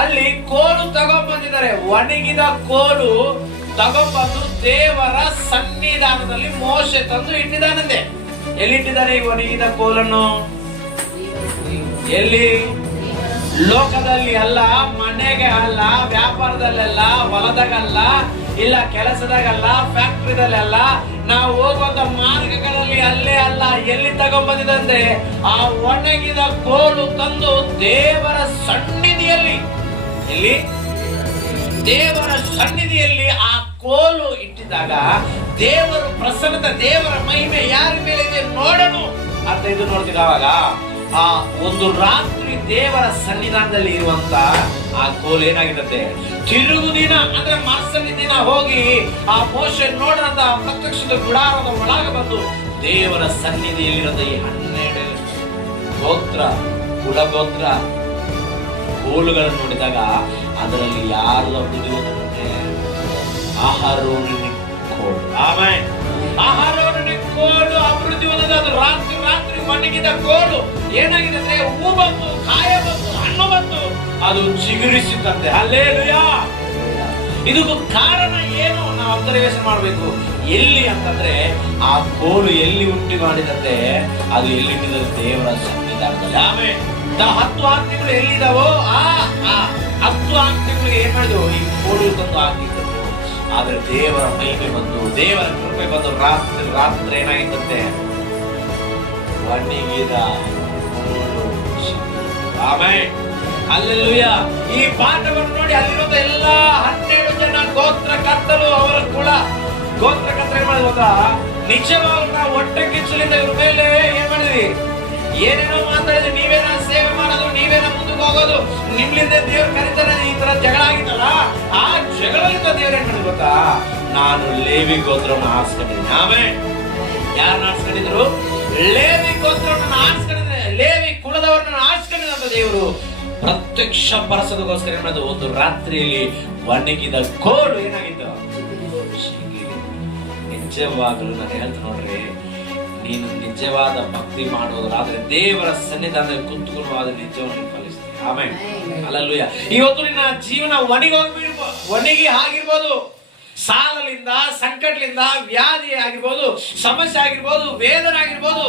ಅಲ್ಲಿ ಕೋಲು ತಗೊಂಡ್ಬಂದಿದ್ದಾರೆ. ಒಣಗಿದ ಕೋಲು ತಗೊಂಡ್ಬಂದು ದೇವರ ಸನ್ನಿಧಾನದಲ್ಲಿ ಮೋಶೆ ತಂದು ಇಟ್ಟಿದ್ದಾನಂತೆ. ಎಲ್ಲಿಟ್ಟಿದ್ದಾರೆ ಈ ಒಣಗಿದ ಕೋಲನ್ನು? ಎಲ್ಲಿ? ಲೋಕದಲ್ಲಿ ಅಲ್ಲ, ಮನೆಗೆ ಅಲ್ಲ, ವ್ಯಾಪಾರದಲ್ಲೆಲ್ಲ, ಹೊಲದಾಗಲ್ಲ, ಇಲ್ಲ ಕೆಲಸದಾಗಲ್ಲ, ಫ್ಯಾಕ್ಟ್ರಿದಲ್ಲ, ನಾವು ಹೋಗುವಂತ ಮಾರ್ಗಗಳಲ್ಲಿ ಅಲ್ಲೇ ಅಲ್ಲ. ಎಲ್ಲಿ ತಗೊಂಡ್ಬಂದಿದಂತೆ? ಆ ಒಣಗಿದ ಕೋಲು ತಂದು ದೇವರ ಸನ್ನಿಧಿಯಲ್ಲಿ, ಎಲ್ಲಿ? ದೇವರ ಸನ್ನಿಧಿಯಲ್ಲಿ ಆ ಕೋಲು ಇಟ್ಟಿದಾಗ ದೇವರ ಪ್ರಸನ್ನತೆ, ದೇವರ ಮಹಿಮೆ ಯಾರ ಮೇಲೆ ಇದೆ ನೋಡೋಣ ಅಂತ ಇದು ನೋಡ್ತಿದ್ದಾವಾಗ ಆ ಒಂದು ರಾತ್ರಿ ದೇವರ ಸನ್ನಿಧಾನದಲ್ಲಿ ಇರುವಂತ ಆ ಕೋಲು ಏನಾಗಿರುತ್ತೆ? ತಿರುಗು ದಿನ ಅಂದ್ರೆ ಮಾರ್ಸಲ್ಲಿ ದಿನ ಹೋಗಿ ಆ ಮೋಶೆ ನೋಡಂತ ಪ್ರತ್ಯಕ್ಷದ ಗುಡಾರದ ಒಳಗೆ ಬಂದು ದೇವರ ಸನ್ನಿಧಿಯಲ್ಲಿರೋದ ಈ 12 ಗೋತ್ರ, ಕುಲಗೋತ್ರ ಕೋಲುಗಳನ್ನು ನೋಡಿದಾಗ ಅದರಲ್ಲಿ ಯಾರು ಅಭಿವೃದ್ಧಿ ಹೊಂದುತ್ತೆ? ಆಹಾರವನ್ನು ಕೋಲು. ಆಮೇಲೆ ಆಹಾರವನ್ನು ಕೋಲು ಅಭಿವೃದ್ಧಿ ಹೊಂದದ. ಅದು ರಾತ್ರಿ ರಾತ್ರಿ ಒಣಗಿದ ಕೋಲು ಏನಾಗಿದೆ ಅಂದ್ರೆ ಹೂ ಬಂತು, ಕಾಯ ಬಂತು, ಹಣ್ಣು ಬಂತು, ಅದು ಚಿಗುರಿಸಿದಂತೆ. ಹಲ್ಲೇಲೂಯಾ. ಇದಕ್ಕೂ ಕಾರಣ ಏನು ನಾವು ಅಬ್ಸರ್ವೇಷನ್ ಮಾಡಬೇಕು. ಎಲ್ಲಿ ಅಂತಂದ್ರೆ ಆ ಕೋಲು ಎಲ್ಲಿ ಹುಟ್ಟಿ ಮಾಡಿದಂತೆ? ಅದು ಎಲ್ಲಿಟ್ಟಿದೆ? ದೇವರ ಸನ್ನಿಧಾನದಲ್ಲಿ. ಆಮೇಲೆ 10 ಆಜ್ಞೆಗಳು ಎಲ್ಲಿದಾವೋ ಆ 10 ಆಜ್ಞೆಗಳು ಏನ್ ಮಾಡಿದ್ವು? ಈ ಕೋಲು ತಂದು ಹಾಕಿದ್ರು. ಆದ್ರೆ ದೇವರ ಮಹಿಮೆ ಬಂದು, ದೇವರ ಕೃಪೆ ಬಂದು ರಾತ್ರಿ ರಾತ್ರಿ ಏನಾಗಿತ್ತಂತೆ? ಒಣಗಿದ ಕೋಲು. ಆಮೇಲೆ ಹಲ್ಲೆಲೂಯಾ. ಈ ಪಾಠವನ್ನು ನೋಡಿ ಅಲ್ಲಿರೋದ ಎಲ್ಲ 12 ಜನ ಗೋತ್ರ ಕರ್ತರು, ಅವರ ಕುಲ ಗೋತ್ರ ಕರ್ತರ ಏನ್ ಮಾಡಿದ? ನಿಜವಾಗ ನಾವು ಹೊಟ್ಟೆ ಕಿಚ್ಚಲಿಂದ ಇವ್ರ ಮೇಲೆ ಏನ್ ಮಾಡಿದ್ವಿ? ಏನೇನೋ ಮಾತಾಡಿದ್ವಿ. ನೀವೇನ ಸೇವೆ ಮಾಡೋದು, ನೀವೇನ ಮುಂದಕ್ಕೆ ಹೋಗೋದು, ನಿಮ್ಲಿಂದ ದೇವ್ರು ಕರೀತಾರೆ. ಈ ತರ ಜಗಳ ಆಗಿತ್ತಲ್ಲ, ಆ ಜಗಳದಿಂದ ದೇವ್ರು ಏನ್ ಮಾಡಿದ್ರು ಗೊತ್ತಾ? ನಾನು ಲೇವಿ ಗೋತ್ರವನ್ನು ಆರಿಸ್ಕೊಂಡಿದ್ದೀನಿ. ಆಮೇಲೆ ಯಾರನ್ನ ಆರಿಸ್ಕೊಂಡಿದ್ರು? ಲೇವಿ ಗೋತ್ರವನ್ನು ಆರಿಸ್ಕೊಂಡಿದ್ರೆ, ಲೇವಿ ಕುಲದವರನ್ನ ಆರಿಸ್ಕೊಂಡಿದ್ದಂತ ದೇವರು ಪ್ರತ್ಯಕ್ಷ ಪರಸದಗೋಸ್ಕರ ಏನ್ ಮಾಡಿದ್ರು? ಒಂದು ರಾತ್ರಿಯಲ್ಲಿ ಒಣಗಿದ ಕೋಲು ಏನಾಗಿತ್ತು? ನಿಜವಾಗಲೂ ನಾನು ಹೇಳ್ತೀನಿ ನೋಡ್ರಿ, ನೀನು ನಿಜವಾದ ಭಕ್ತಿ ಮಾಡೋದಾದ್ರೆ ದೇವರ ಸನ್ನಿಧಾನದಲ್ಲಿ ಕುಂತುಕೊಳ್ಳುವಾದ ನಿಜವನ್ನು ಫಲಿಸ್ತೀನಿ. ಆಮೇಲೆ ಹಲ್ಲೆಲೂಯಾ. ಇವತ್ತು ನಿನ್ನ ಜೀವನ ಒಣಗಿ ಆಗಿರ್ಬೋದು, ಸಾಲಲಿಂದ, ಸಂಕಟಲಿಂದ, ವ್ಯಾಧಿ ಆಗಿರ್ಬೋದು, ಸಮಸ್ಯೆ ಆಗಿರ್ಬೋದು, ವೇದನೆ ಆಗಿರ್ಬೋದು,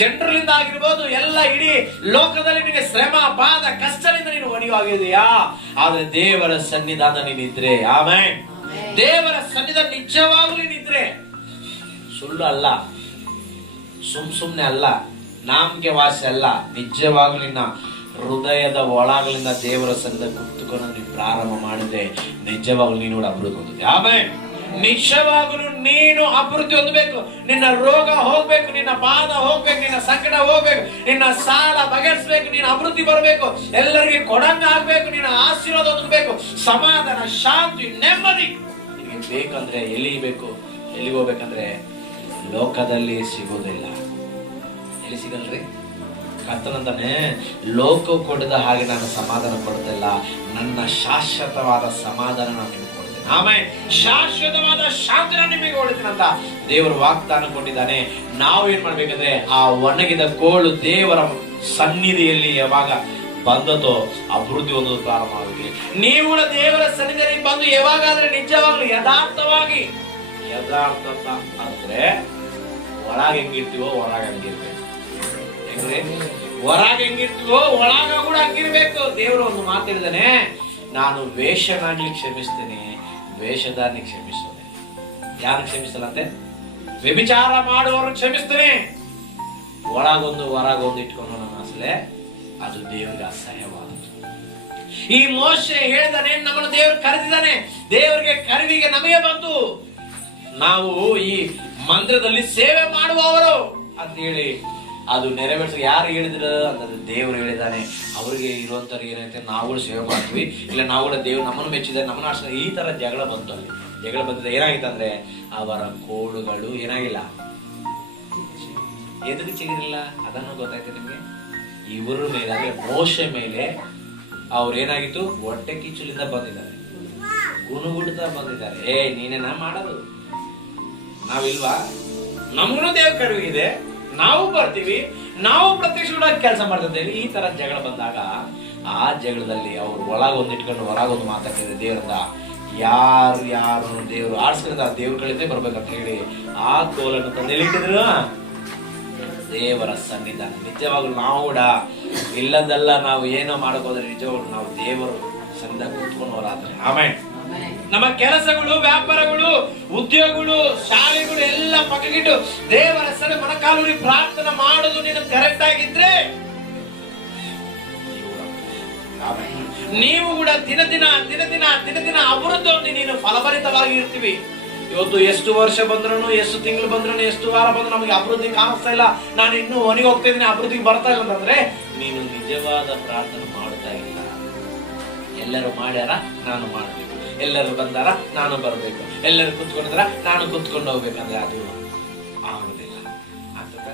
ಜನರಲಿಂದ ಆಗಿರ್ಬೋದು, ಎಲ್ಲ ಇಡೀ ಲೋಕದಲ್ಲಿ ನಿನಗೆ ಶ್ರಮ, ಬಾಧ, ಕಷ್ಟದಿಂದ ನೀನು ಒಣಗಿದೆಯಾ? ಆದ್ರೆ ದೇವರ ಸನ್ನಿಧಾನ ನೀನಿದ್ರೆ, ಆಮೇಲೆ ದೇವರ ಸನ್ನಿಧಾನ ನಿಜವಾಗ್ಲೂ ನೀನಿದ್ರೆ, ಸುಳ್ಳು ಅಲ್ಲ, ಸುಮ್ನೆ ಅಲ್ಲ, ನಾಮಕೆ ವಾಸೆ ಅಲ್ಲ, ನಿಜವಾಗ್ಲೂ ನಿನ್ನ ಹೃದಯದ ಒಳಗಳಿಂದ ದೇವರ ಸನ್ನಿಧಾನ ಕುತ್ತುಕೊಂಡು ನೀನು ಪ್ರಾರಂಭ ಮಾಡಿದ್ರೆ ನಿಜವಾಗ್ಲೂ ನೀನು ಕೂಡ ಅಭಿವೃದ್ಧಿ ಹೊಂದುತ್ತೆ. ಆಮೇಲೆ ನಿಜವಾಗ್ಲೂ ನೀನು ಅಭಿವೃದ್ಧಿ ಹೊಂದಬೇಕು. ನಿನ್ನ ರೋಗ ಹೋಗ್ಬೇಕು, ನಿನ್ನ ಬಾಧ ಹೋಗ್ಬೇಕು, ನಿನ್ನ ಸಂಕಟ ಹೋಗ್ಬೇಕು, ನಿನ್ನ ಸಾಲ ಬಗೆಹರಿಸಬೇಕು, ನೀನು ಅಭಿವೃದ್ಧಿ ಬರಬೇಕು, ಎಲ್ಲರಿಗೆ ಕೊಡಂಗ ಆಗ್ಬೇಕು, ನಿನ್ನ ಆಶೀರ್ವಾದ ಹೊಂದಬೇಕು, ಸಮಾಧಾನ, ಶಾಂತಿ, ನೆಮ್ಮದಿ ನಿನಗೆ ಬೇಕಂದ್ರೆ ಎಲ್ಲಿಗೆ ಹೋಗ್ಬೇಕಂದ್ರೆ ಲೋಕದಲ್ಲಿ ಸಿಗೋದಿಲ್ಲ. ಎಲ್ಲಿ ಸಿಗಲ್ರಿ? ಕರ್ತನಂತಾನೆ ಲೋಕ ಕೊಡದ ಹಾಗೆ ನಾನು ಸಮಾಧಾನ ಕೊಡ್ತಿಲ್ಲ, ನನ್ನ ಶಾಶ್ವತವಾದ ಸಮಾಧಾನ ನಾನು ನಿಮಗೆ ಕೊಡ್ತೇನೆ. ಆಮೇಲೆ ಶಾಶ್ವತವಾದ ಶಾಂತಿ ನಾನು ನಿಮಗೆ ಕೊಡ್ತೀನಿ ಅಂತ ದೇವರು ವಾಗ್ದಾನ ಕೊಟ್ಟಿದ್ದಾನೆ. ನಾವು ಏನ್ ಮಾಡ್ಬೇಕಂದ್ರೆ ಆ ಒಣಗಿದ ಕೋಲು ದೇವರ ಸನ್ನಿಧಿಯಲ್ಲಿ ಯಾವಾಗ ಬಂದತೋ ಅಭಿವೃದ್ಧಿ ಹೊಂದೋದು ಪ್ರಾರಂಭ ಆಗುತ್ತೆ. ನೀವು ದೇವರ ಸನ್ನಿಧಿಯಲ್ಲಿ ಬಂದು ಯಾವಾಗಾದ್ರೆ ನಿಜವಾಗ್ಲೂ ಯಥಾರ್ಥವಾಗಿ, ಯಥಾರ್ಥ ಅಂದ್ರೆ ಒಳಗೆ ಹೆಂಗಿರ್ತೀವೋ ಹೊರಗೆ ಹಂಗಿರ್ಬೇಕು. ಹೆಂಗ್ರಿ? ಹೊರಗೆ ಹೆಂಗಿರ್ತೀವೋ ಒಳಗ ಕೂಡ ಹಂಗಿರ್ಬೇಕು. ದೇವರು ಒಂದು ಮಾತಾಡಿದಾನೆ, ನಾನು ವೇಷನಾಗ್ಲಿಕ್ಕೆ ಕ್ಷಮಿಸ್ತೇನೆ, ವೇಷಧಾರನಿಗೆ ಕ್ಷಮಿಸ್ತೇನೆ. ಯಾರು ಕ್ಷಮಿಸಲ್ಲಂತೆ? ವ್ಯಭಿಚಾರ ಮಾಡುವವರು ಕ್ಷಮಿಸ್ತೇನೆ. ಒಳಗೊಂದು ಹೊರಗೊಂದು ಇಟ್ಕೊಂಡು ನನ್ನ ಅಸಲೆ ಅದು ದೇವರಿಗೆ ಅಸಹ್ಯವಾದದ್ದು. ಈ ಮೋಶೆ ಹೇಳಿದಾನೆ, ನಮ್ಮನ್ನು ದೇವರು ಕರೆದಿದ್ದಾನೆ, ದೇವರಿಗೆ ಕರುವಿಗೆ ನಮಗೆ ಬಂದು ನಾವು ಈ ಮಂದಿರದಲ್ಲಿ ಸೇವೆ ಮಾಡುವವರು ಅಂತ ಹೇಳಿ ಅದು ನೆರವೇರಿಸ. ಯಾರು ಹೇಳಿದ್ರ ಅಂತಂದ್ರೆ ದೇವರು ಹೇಳಿದಾನೆ. ಅವ್ರಿಗೆ ಇರುವಂತವ್ರಿಗೆ ಏನೈತೆ, ನಾವುಗಳು ಸೇವೆ ಮಾಡ್ತೀವಿ, ಇಲ್ಲ ನಾವುಗಳ ದೇವ್ರು ನಮ್ಮನ್ನು ಮೆಚ್ಚಿದ್ದಾರೆ, ನಮ್ಮನ್ನು ಆಶ್ರಯ. ಈ ತರ ಜಗಳ ಬಂತು. ಅಲ್ಲಿ ಜಗಳ ಬಂದಿದೆ. ಏನಾಗಿತ್ತು ಅಂದ್ರೆ ಅವರ ಕೋಳುಗಳು ಏನಾಗಿಲ್ಲ, ಎದುರು ಚಿಗಿರಿಲ್ಲ. ಅದನ್ನು ಗೊತ್ತಾಯ್ತು ನಿಮ್ಗೆ? ಇವರ ಮೇಲೆ ಅಂದ್ರೆ ಮೋಶೆ ಮೇಲೆ ಅವ್ರು ಏನಾಗಿತ್ತು, ಹೊಟ್ಟೆ ಕಿಚ್ಚಲಿಂದ ಬಂದಿದ್ದಾರೆ, ಗುಣಗುಡ್ತಾ ಬಂದಿದ್ದಾರೆ. ನೀನೇನಾ ಮಾಡೋದು, ನಾವಿಲ್ವಾ? ನಮಗೂ ದೇವ ಕರುವಿದೆ, ನಾವು ಬರ್ತೀವಿ, ನಾವು ಪ್ರತ್ಯಕ್ಷ ಕೆಲಸ ಮಾಡ್ತಿದ್ದೇವೆ. ಈ ತರ ಜಗಳ ಬಂದಾಗ ಆ ಜಗಳದಲ್ಲಿ ಅವ್ರು ಒಳಗೊಂದು ಇಟ್ಕೊಂಡು ಹೊರಗೊಂದು ಮಾತಾಡ್ತಿದ್ರೆ ದೇವರಿಂದ ಯಾರು ದೇವರು ಆಡ್ಸ್ಕೊಂಡ ದೇವ್ರ ಕಳಿದ್ರೆ ಬರ್ಬೇಕಂತ ಹೇಳಿ ಆ ಕೋಲನ್ನು ತಂದು ಎಲ್ಲಿಟ್ಟಿದ್ರು ದೇವರ ಸನ್ನಿಧಾನ. ನಿಜವಾಗ್ಲು ನಾವು ಕೂಡ ಇಲ್ಲದಲ್ಲ ನಾವು ಏನೋ ಮಾಡೋಕೋದ್ರೆ ನಿಜವಾಗ್ಲು ನಾವು ದೇವರು ಸನ್ನಿಧಾನ ಕೂತ್ಕೊಂಡವರಾದ್ರೆ ಆಮೇಲೆ ನಮ್ಮ ಕೆಲಸಗಳು, ವ್ಯಾಪಾರಗಳು, ಉದ್ಯೋಗಗಳು, ಶಾಲೆಗಳು ಎಲ್ಲ ಪಕ್ಕಗಿಟ್ಟು ದೇವರ ಸನ್ನಿಧಾನ ಮೊಣಕಾಲೂರಿ ಪ್ರಾರ್ಥನೆ ಮಾಡೋದು ನೀನು ಕರೆಕ್ಟ್ ಆಗಿದ್ರೆ ನೀವು ಕೂಡ ದಿನ ದಿನ ಅಭಿವೃದ್ಧಿ ಹೊಂದಿ ನೀನು ಫಲಭರಿತವಾಗಿ ಇರ್ತೀವಿ. ಇವತ್ತು ಎಷ್ಟು ವರ್ಷ ಬಂದ್ರು, ಎಷ್ಟು ತಿಂಗಳು ಬಂದ್ರು, ಎಷ್ಟು ವಾರ ಬಂದ್ರು ನಮಗೆ ಅಭಿವೃದ್ಧಿ ಕಾಣಿಸ್ತಾ ಇಲ್ಲ, ನಾನು ಇನ್ನೂ ಒಣಗಿ ಹೋಗ್ತಾ ಇದ್ದೀನಿ, ಅಭಿವೃದ್ಧಿಗೆ ಬರ್ತಾ ಇಲ್ಲ ಅಂತಂದ್ರೆ ನೀನು ನಿಜವಾದ ಪ್ರಾರ್ಥನೆ ಮಾಡ್ತಾ ಇಲ್ಲ. ಎಲ್ಲರೂ ಮಾಡ್ಯಾರ ನಾನು ಮಾಡ್ಬೇಕು, ಎಲ್ಲರೂ ಬಂದಾರ ನಾನು ಬರ್ಬೇಕು, ಎಲ್ಲರೂ ಕುತ್ಕೊಂಡಿದ್ರ ನಾನು ಕುತ್ಕೊಂಡು ಹೋಗ್ಬೇಕಂದ್ರೆ ಅದು ಆಗುದಿಲ್ಲ. ಆಗ್ತದ?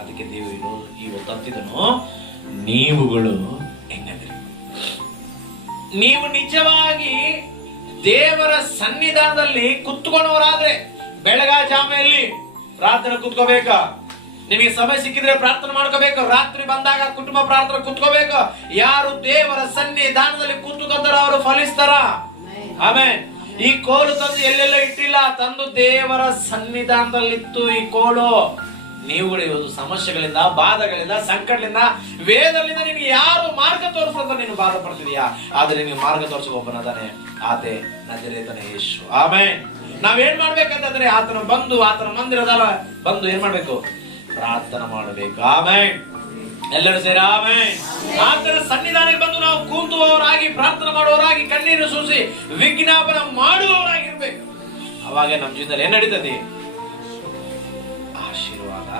ಅದಕ್ಕೆ ದೇವರು ಇವತ್ತು ಅಂತಿದನು, ನೀವುಗಳು ಹೆಂಗಂದ್ರಿ, ನೀವು ನಿಜವಾಗಿ ದೇವರ ಸನ್ನಿಧಾನದಲ್ಲಿ ಕುತ್ಕೊಂಡವರಾದ್ರೆ ಬೆಳಗಾಜಾಮೆಯಲ್ಲಿ ಪ್ರಾರ್ಥನೆ ಕುತ್ಕೋಬೇಕ. ನಿಮಗೆ ಸಮಯ ಸಿಕ್ಕಿದ್ರೆ ಪ್ರಾರ್ಥನೆ ಮಾಡ್ಕೋಬೇಕು. ರಾತ್ರಿ ಬಂದಾಗ ಕುಟುಂಬ ಪ್ರಾರ್ಥನೆ ಕುತ್ಕೋಬೇಕು. ಯಾರು ದೇವರ ಸನ್ನಿಧಾನದಲ್ಲಿ ಕುತ್ಕೊಂಡಾರ ಅವರು ಫಲಿಸ್ತಾರ. ಆಮೇಲೆ ಈ ಕೋಲು ತಂದು ಎಲ್ಲೆಲ್ಲ ಇಟ್ಟಿಲ್ಲ, ತಂದು ದೇವರ ಸನ್ನಿಧಾನದಲ್ಲಿತ್ತು ಈ ಕೋಲು. ನೀವು ಕೂಡ ಇವತ್ತು ಸಮಸ್ಯೆಗಳಿಂದ, ಬಾಧೆಗಳಿಂದ, ಸಂಕಟದಿಂದ, ವೇದಗಳಿಂದ ನಿನಗೆ ಯಾರು ಮಾರ್ಗ ತೋರಿಸಂತ ನೀನು ಬಾಧ ಪಡ್ತಿದೀಯಾ, ಆದ್ರೆ ನಿನಗೆ ಮಾರ್ಗ ತೋರಿಸೋ ಒಬ್ಬನದಾನೆ, ಆತೆ ನಜರೇತನ ಯೇಸು. ಆಮೇಲೆ ನಾವೇನ್ ಮಾಡ್ಬೇಕಂತಂದ್ರೆ ಆತನ ಬಂದು ಆತನ ಮಂದಿರದಲ್ಲ ಬಂದು ಏನ್ ಮಾಡ್ಬೇಕು, ಪ್ರಾರ್ಥನೆ ಮಾಡಬೇಕು. ಆಮೇಲೆ ಎಲ್ಲರೂ ಸೇರಿ ಆಮೇಲೆ ಆತನ ಸನ್ನಿಧಾನಕ್ಕೆ ಬಂದು ನಾವು ಕೂತುವವರಾಗಿ, ಪ್ರಾರ್ಥನೆ ಮಾಡುವವರಾಗಿ, ಕಣ್ಣೀರು ಸೂಸಿ ವಿಜ್ಞಾಪನ ಮಾಡುವವರಾಗಿರ್ಬೇಕು. ಅವಾಗ ನಮ್ಮ ಜೀವನದಲ್ಲಿ ಏನ್ ನಡೀತದೆ, ಆಶೀರ್ವಾದ,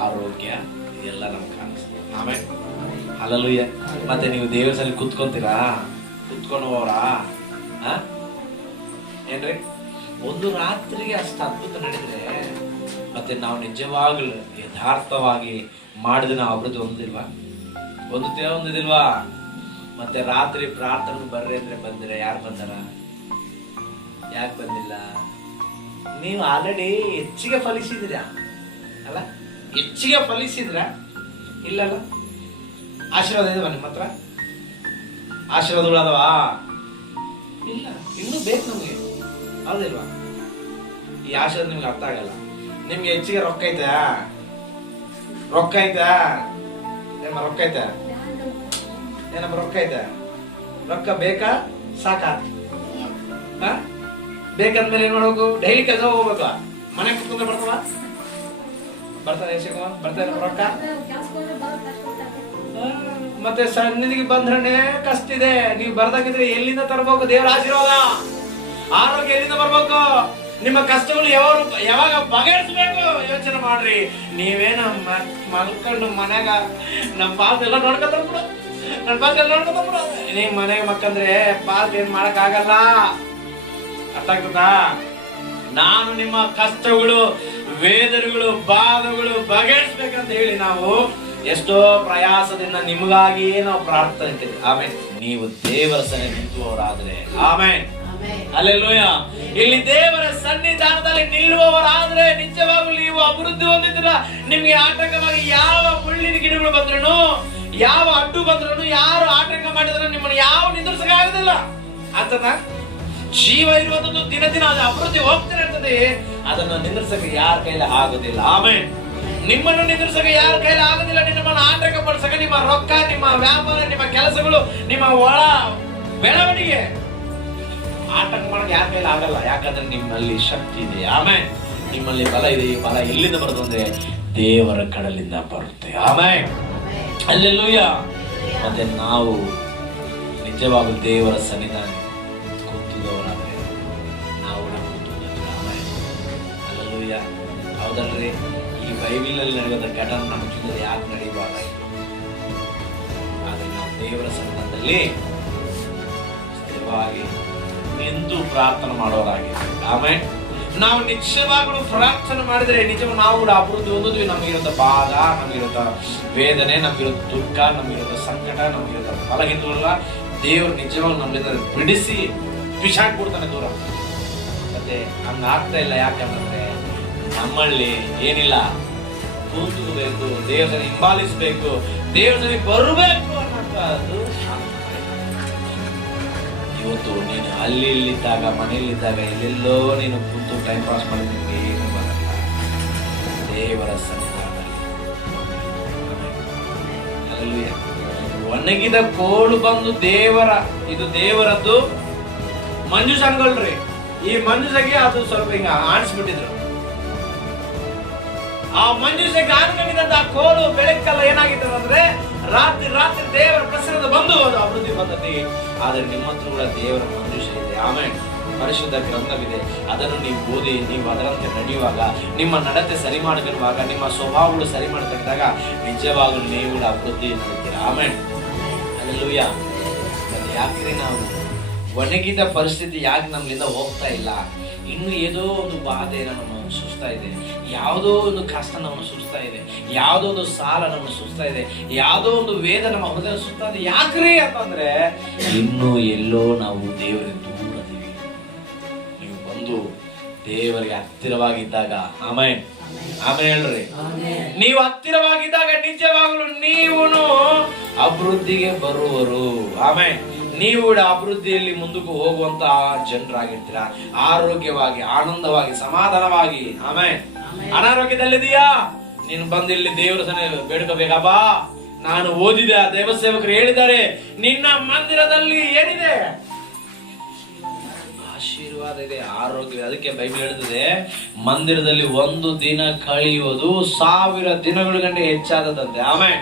ಆರೋಗ್ಯ ಇದೆಲ್ಲ ನಮ್ಗೆ ಕಾಣಿಸ್ತದೆ. ಆಮೇಲೆ ಹಲ್ಲೆಲೂಯಾ. ಮತ್ತೆ ನೀವು ದೇವರ ಸನ್ನಿಧಾನದಲ್ಲಿ ಕುತ್ಕೊಂತೀರಾ, ಕುತ್ಕೊಂಡವರಾ ಏನ್ರಿ, ಒಂದು ರಾತ್ರಿಗೆ ಅಷ್ಟು ಅದ್ಭುತ ನಡೆದ್ರೆ ಮತ್ತೆ ನಾವು ನಿಜವಾಗ್ಲು ಯಥಾರ್ಥವಾಗಿ ಮಾಡಿದ ನಾವು ಅಭಿವೃದ್ಧಿ ಹೊಂದಿಲ್ವಾ? ಮತ್ತೆ ರಾತ್ರಿ ಪ್ರಾರ್ಥನೆ ಬರ್ರಿ ಅಂದ್ರೆ ಬಂದಿರ, ಯಾರು ಬಂದಾರ? ಯಾಕೆ ಬಂದಿಲ್ಲ? ನೀವು ಆಲ್ರೆಡಿ ಹೆಚ್ಚಿಗೆ ಫಲಿಸಿದಿರ ಅಲ್ಲ? ಹೆಚ್ಚಿಗೆ ಫಲಿಸಿದ್ರ ಇಲ್ಲಲ್ಲ? ಆಶೀರ್ವಾದ ಇದವ ನಿಮ್ಮ ಹತ್ರ? ಆಶೀರ್ವಾದಗಳು ಅದಾವಾ? ಇಲ್ಲ, ಇನ್ನೂ ಬೇಕು ನಮ್ಗೆ, ಹೌದಿಲ್ವಾ? ಈ ಆಶೀರ್ವಾದ ನಿಮ್ಗೆ ಅರ್ಥ ಆಗಲ್ಲ. ನಿಮ್ಗೆ ಹೆಚ್ಚಿಗೆ ರೊಕ್ಕ ಐತಾ? ರೊಕ್ಕ ಐತಾ? ಏನಮ್ಮ ರೊಕ್ಕ ಐತಾ? ಏನಮ್ಮ ರೊಕ್ಕ ಐತಾ? ರೊಕ್ಕ ಬೇಕಾ ಸಾಕಾ? ಬೇಕಂದ್ಮೇಲೆ ಏನ್ ಮಾಡ್ಬೇಕು? ಡೈಲಿ ಕೆಲಸ ಹೋಗ್ಬೇಕು. ಮನೆ ಕುತ್ಕೊಂಡ್ರೆ ಬರ್ತಾರೆ ರೊಕ್ಕ. ಮತ್ತೆ ನಿನಗೆ ಬಂದ್ರೆ ಕಷ್ಟ ಇದೆ, ನೀವು ಬರ್ದಾಗಿದ್ರೆ ಎಲ್ಲಿಂದ ತರಬೇಕು ದೇವರ ಆಶೀರ್ವಾದ? ಆರೋಗ್ಯ ಎಲ್ಲಿಂದ ಬರ್ಬೇಕು? ನಿಮ್ಮ ಕಷ್ಟಗಳು ಯಾವಾಗ ಬಗೆಹರಿಸಬೇಕು ಯೋಚನೆ ಮಾಡ್ರಿ. ನೀವೇನ ಮಲ್ಕೊಂಡು ಮನ್ಯಾಗ ನಮ್ಮ ಪಾಸ್ ಎಲ್ಲ ನೋಡ್ಕೊತಾರ ಬಿಡ, ನನ್ನ ಪಾಸ್ ಎಲ್ಲ ನೋಡ್ಕೊತಾರ ಬಿಡ. ನೀವ್ ಮನೆಗೆ ಮಕ್ಕಂದ್ರೆ ಪಾಸ್ ಏನ್ ಮಾಡಕ್ ಆಗಲ್ಲ. ಅರ್ಥ ಆಗ್ತದಾ? ನಾನು ನಿಮ್ಮ ಕಷ್ಟಗಳು, ವೇದನೆಗಳು, ಬಾಧಗಳು ಬಗೆಹರಿಸ್ಬೇಕಂತ ಹೇಳಿ ನಾವು ಎಷ್ಟೋ ಪ್ರಯಾಸದಿಂದ ನಿಮಗಾಗಿಯೇ ನಾವು ಪ್ರಾರ್ಥನೆ ಇರ್ತೇವೆ. ಆಮೇಲೆ ನೀವು ದೇವರ ಸನ್ನಿಧಾನದಲ್ಲಿ ನಿಂತುವವರಾದ್ರೆ, ಆಮೇಲೆ ಹಲ್ಲೆಲೂಯಾ, ಇಲ್ಲಿ ದೇವರ ಸನ್ನಿಧಾನದಲ್ಲಿ ನಿಲ್ಲುವವರಾದ್ರೆ ನಿಜವಾಗ್ಲೂ ನೀವು ಅಭಿವೃದ್ಧಿ ಹೊಂದಿದ್ದೀರ. ನಿಮ್ಗೆ ಆಟಂಕವಾಗಿ ಯಾವ ಮುಳ್ಳಿನ ಗಿಡಗಳು ಬಂದ್ರು, ಯಾವ ಅಡ್ಡು ಬಂದ್ರು, ಯಾರು ಆಟಂಕ ಮಾಡಿದ್ರು ನಿಮ್ಮನ್ನು ಯಾವ ನಿಂದಿರ್ಸಕ್ಕಾಗೋದಿಲ್ಲ. ಆತನ ಜೀವ ಇರುವಂತದ್ದು ದಿನ ಅದು ಅಭಿವೃದ್ಧಿ ಹೋಗ್ತಾನೆ ಇರ್ತದೆ. ಅದನ್ನು ನಿಂದಿರ್ಸಕ್ಕೆ ಯಾರ ಕೈಲಿ ಆಗೋದಿಲ್ಲ. ಆಮೇಲೆ ನಿಮ್ಮನ್ನು ನಿಂದಿರ್ಸಕ್ಕೆ ಯಾರ ಕೈಲಿ ಆಗೋದಿಲ್ಲ. ನಿಮ್ಮನ್ನು ಆಟಂಕ ಪಡಿಸಕ್ಕೆ ನಿಮ್ಮ ರೊಕ್ಕ, ನಿಮ್ಮ ವ್ಯಾಪಾರ, ನಿಮ್ಮ ಕೆಲಸಗಳು, ನಿಮ್ಮ ಒಳ ಬೆಳವಣಿಗೆ ಆಟಂಕ ಮಾಡಕ್ಕೆ ಯಾರ ಕೈಲಿ ಆಗಲ್ಲ. ಯಾಕಂದ್ರೆ ನಿಮ್ಮಲ್ಲಿ ಶಕ್ತಿ ಇದೆ. ಆಮೇಲೆ ನಿಮ್ಮಲ್ಲಿ ಬಲ ಇದೆ. ಈ ಬಲ ಎಲ್ಲಿಂದ ಬರೋದು ಅಂದ್ರೆ ದೇವರ ಕಡಲಿಂದ ಬರುತ್ತೆ. ಆಮೇಲೆ ಹಲ್ಲೆಲೂಯಾ. ಮತ್ತೆ ನಾವು ನಿಜವಾಗೂ ದೇವರ ಸನ್ನಿಧಾನ ಕೂತಿದವರಾದ್ರೆ ನಾವು ಆಮೇಲೆ ಹಲ್ಲೆಲೂಯಾ. ಹೌದಲ್ರಿ? ಈ ಬೈಬಲಲ್ಲಿ ನಡೆದ ಘಟನೆ ನಮ್ಮ ಜೀವನದಲ್ಲಿ ಯಾಕೆ ನಡೆಯಬಾರ್ದಾಗಿತ್ತು? ಆದ್ರೆ ನಾವು ದೇವರ ಸನ್ನಿಧಾನದಲ್ಲಿ ಸ್ಥಿರವಾಗಿ ನಿಂತು ಪ್ರಾರ್ಥನೆ ಮಾಡೋರಾಗಿದ್ದೀವಿ. ಆಮೇಲೆ ನಾವು ನಿಶ್ಚಯವಾಗಲೂ ಪ್ರಾರ್ಥನೆ ಮಾಡಿದ್ರೆ ನಿಜವ ನಾವು ಕೂಡ ಅಭಿವೃದ್ಧಿ ಹೊಂದಿದ್ವಿ. ನಮಗಿರೋ ಬಾಧ, ನಮಗಿರೋ ವೇದನೆ, ನಮಗಿರೋ ದುಃಖ, ನಮಗಿರೋ ಸಂಕಟ, ನಮಗಿರೋ ಫಲಗಿಲ್ಲ ದೇವರು ನಿಜವಾಗ್ಲೂ ನಮ್ಮಿಂದ ಬಿಡಿಸಿ ಬಿಸಾಕ್ಬಿಡ್ತಾನೆ ದೂರ. ಮತ್ತೆ ಹಂಗಾಗ್ತಾ ಇಲ್ಲ. ಯಾಕಂದ್ರೆ ನಮ್ಮಲ್ಲಿ ಏನಿಲ್ಲ, ಕೂತ್ಕೋಬೇಕು, ದೇವರನ್ನ ಹಿಂಬಾಲಿಸಬೇಕು, ದೇವರನ್ನ ಬರಬೇಕು ಅನ್ನೋದು. ಇವತ್ತು ನೀನು ಅಲ್ಲಿ ಇಲ್ಲಿದ್ದಾಗ, ಮನೆಯಲ್ಲಿದ್ದಾಗ, ಎಲ್ಲೆಲ್ಲೋ ನೀನು ಕೂತು ಟೈಮ್ ಪಾಸ್ ಮಾಡಿದ್ರೆ ಏನು ಬರಲ್ಲ. ದೇವರ ಸನ್ನಿಧಾನದಲ್ಲಿ ಒಣಗಿದ ಕೋಳು ಬಂದು ಇದು ದೇವರದ್ದು ಮಂಜು ಸಂಗಳ್ರಿ. ಈ ಮಂಜುಸಗೆ ಅದು ಸ್ವಲ್ಪ ಹಿಂಗ ಆಣಿಸ್ಬಿಟ್ಟಿದ್ರು. ಆ ಮಂಜುಸಗೆ ಆನ್ಕೊಂಡಿದ್ದಂತ ಕೋಲು ಬೆಳಕಲ್ಲ ಏನಾಗಿತ್ತು ಅಂದ್ರೆ ರಾತ್ರಿ ದೇವರ ಪ್ರಸನ್ನ ಬಂದು ಅದು ಅಭಿವೃದ್ಧಿ ಬಂದತಿ. ಆದ್ರೆ ನಿಮ್ಮ ಹತ್ರ ಕೂಡ ದೇವರ ಮಂಜುಷ ಇದೆ. ಆಮೇಲೆ ಪರಿಶುದ್ಧ ಗ್ರಂಥವಿದೆ. ಅದನ್ನು ನೀವು ಓದಿ, ನೀವು ಅದರಂತೆ ನಡೆಯುವಾಗ, ನಿಮ್ಮ ನಡತೆ ಸರಿ ಮಾಡಿರುವಾಗ, ನಿಮ್ಮ ಸ್ವಭಾವಗಳು ಸರಿ ಮಾಡ್ಕೊಂಡಾಗ ನಿಜವಾಗಲೂ ನೀವು ಕೂಡ ಅಭಿವೃದ್ಧಿ ನಡೀತೀರ. ಆಮೇಲೆ ಅಲ್ಲೆಲ್ಲೂಯ್ಯ. ಯಾಕ್ರಿ ನಾವು ಒಣಗಿದ ಪರಿಸ್ಥಿತಿ ಯಾಕೆ ನಮ್ಮಿಂದ ಹೋಗ್ತಾ ಇಲ್ಲ? ಇನ್ನು ಏನೋ ಒಂದು ಬಾಧೆ ನಮ್ಮನ್ನು ಸುಸ್ತಾ ಇದೆ, ಯಾವುದೋ ಒಂದು ಕಷ್ಟ ನಮ್ಮನ್ನು ಸುಸ್ತಾ ಇದೆ, ಯಾವುದೋ ಒಂದು ಸಾಲ ನಮ್ಮನ್ನು ಸುಸ್ತಾ ಇದೆ, ಯಾವುದೋ ಒಂದು ವೇದ ನಮ್ಮ ಹೃದಯ ಸುಸ್ತಾ ಇದೆ. ಯಾಕ್ರಿ ಅಂತಂದ್ರೆ ಇನ್ನು ಎಲ್ಲೋ ನಾವು ದೇವರಿಂದ ದೂರ ಇದೀವಿ. ನೀವು ಬಂದು ದೇವರಿಗೆ ಹತ್ತಿರವಾಗಿದ್ದಾಗ, ಆಮೇಲೆ ಹೇಳ್ರಿ, ನೀವು ಹತ್ತಿರವಾಗಿದ್ದಾಗ ನಿಜವಾಗಲೂ ನೀವು ಅಭಿವೃದ್ಧಿಗೆ ಬರುವರು. ಆಮೇಲೆ ನೀವು ಕೂಡ ಅಭಿವೃದ್ಧಿಯಲ್ಲಿ ಮುಂದಕ್ಕೆ ಹೋಗುವಂತಹ ಜನರಾಗಿರ್ತೀರ. ಆರೋಗ್ಯವಾಗಿ, ಆನಂದವಾಗಿ, ಸಮಾಧಾನವಾಗಿ. ಆಮೇಲೆ ಅನಾರೋಗ್ಯದಲ್ಲಿದೆಯಾ, ನೀನು ಬಂದು ಇಲ್ಲಿ ದೇವರ ಸನ್ನಿಧಿಯಲ್ಲಿ ಬೇಡ್ಕೋಬೇಕಪ್ಪ. ನಾನು ಓದಿದೆ, ದೇವ ಸೇವಕರು ಹೇಳಿದ್ದಾರೆ, ನಿನ್ನ ಮಂದಿರದಲ್ಲಿ ಏನಿದೆ? ಆಶೀರ್ವಾದ ಇದೆ, ಆರೋಗ್ಯ. ಅದಕ್ಕೆ ಬೈಬಲ್ ಹೇಳ್ತದೆ, ಮಂದಿರದಲ್ಲಿ ಒಂದು ದಿನ ಕಳೆಯುವುದು 1000 ದಿನಗಳ ಗಂಟೆ ಹೆಚ್ಚಾದದಂತೆ. ಆಮೇಲೆ